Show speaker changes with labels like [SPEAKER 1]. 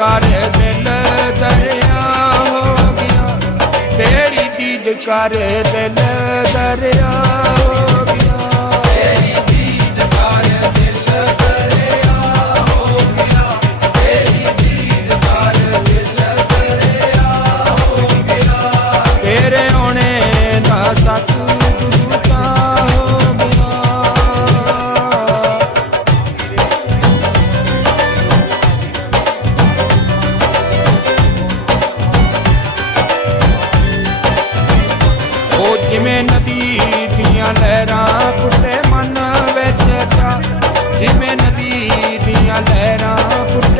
[SPEAKER 1] ਕਰ ਦਿਲ ਦਰਿਆ ਹੋ ਗਿਆ। ਤੇਰੀ ਦੀਦ ਕਰ ਦਿਲ ਦਰਿਆ ਹੋ ਜਿਵੇਂ ਨਦੀ ਦੀਆਂ ਲਹਿਰਾਂ ਫੁੱਟੇ ਮਨ ਵਿੱਚ ਤਾਂ। ਜਿਵੇਂ ਨਦੀ ਦੀਆਂ ਲਹਿਰਾਂ ਫੁੱਟੇ